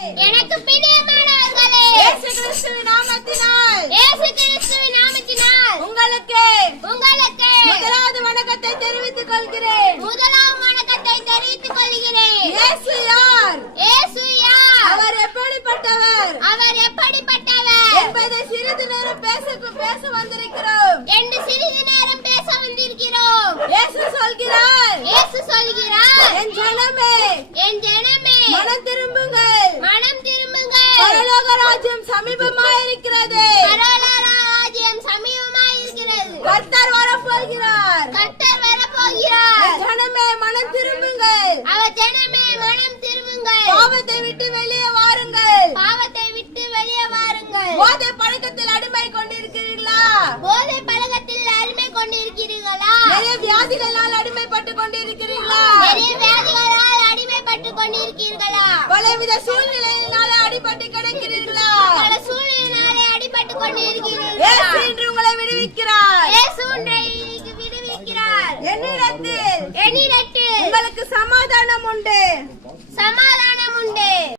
எனக்கு பிரியமானவர்களே இயேசு கிறிஸ்துவின் நாமத்தினால். இயேசு கிறிஸ்துவின் நாமத்தினால் உங்களுக்கு உங்களுக்கு முதலாவது வணக்கத்தை தெரிவித்துக் கொள்கிறேன். முதலாம் வணக்கத்தை தெரிவித்துக் கொள்கிறேன். இயேசு யார்? இயேசு யார்? அவர் எப்படிப்பட்டவர்? அவர் எப்படிப்பட்டவர்? என்பதை சிறிது நேரம் பேச பேச வந்திருக்கிறோம். என்று சிறிது நேரம் பேச வந்திருக்கிறோம். இயேசு சொல்கிறார். இயேசு சொல்கிறார் என் ஜனமே என் ஜனமே மனம் திரும்புங்கள் மனம் திரும்புங்கள் பரலோக சமீபமாயிருக்கிறது. பரலோக ராஜ்யம் சமீபமாய் இருக்கிறது கர்த்தர் வரப்போகிறார். கர்த்தர் வரப்போகிறார். என் ஜனமே மனம் திரும்புங்கள். அவர் ஜனமே மனம் திரும்புங்கள். பாவத்தை விட்டு வெளியே வாருங்கள். பாவத்தை விட்டு வெளியே வாருங்கள். போதை பழக்கத்தில் அடிமை கொண்டிருக்கிறீர்களா? போதை பழக்கத்தில் அருமை கொண்டிருக்கிறீர்களா? நிறைய வியாதிகளால் அடிமைப்பட்டு கொண்டிருக்கிறீர்களா? நிறைய வியாதிகளால் அடிமைப்பட்டு கொண்டிருக்கிறீர்களா? பலவித சூழ்நிலையினால அடிபட்டு அடிபட்டு கொண்டிருக்கிறீர்களா? உங்களை விடுவிக்கிறார். என்னிடத்தில். என்னிடத்தில். உங்களுக்கு சமாதானம் உண்டு. சமாதானம்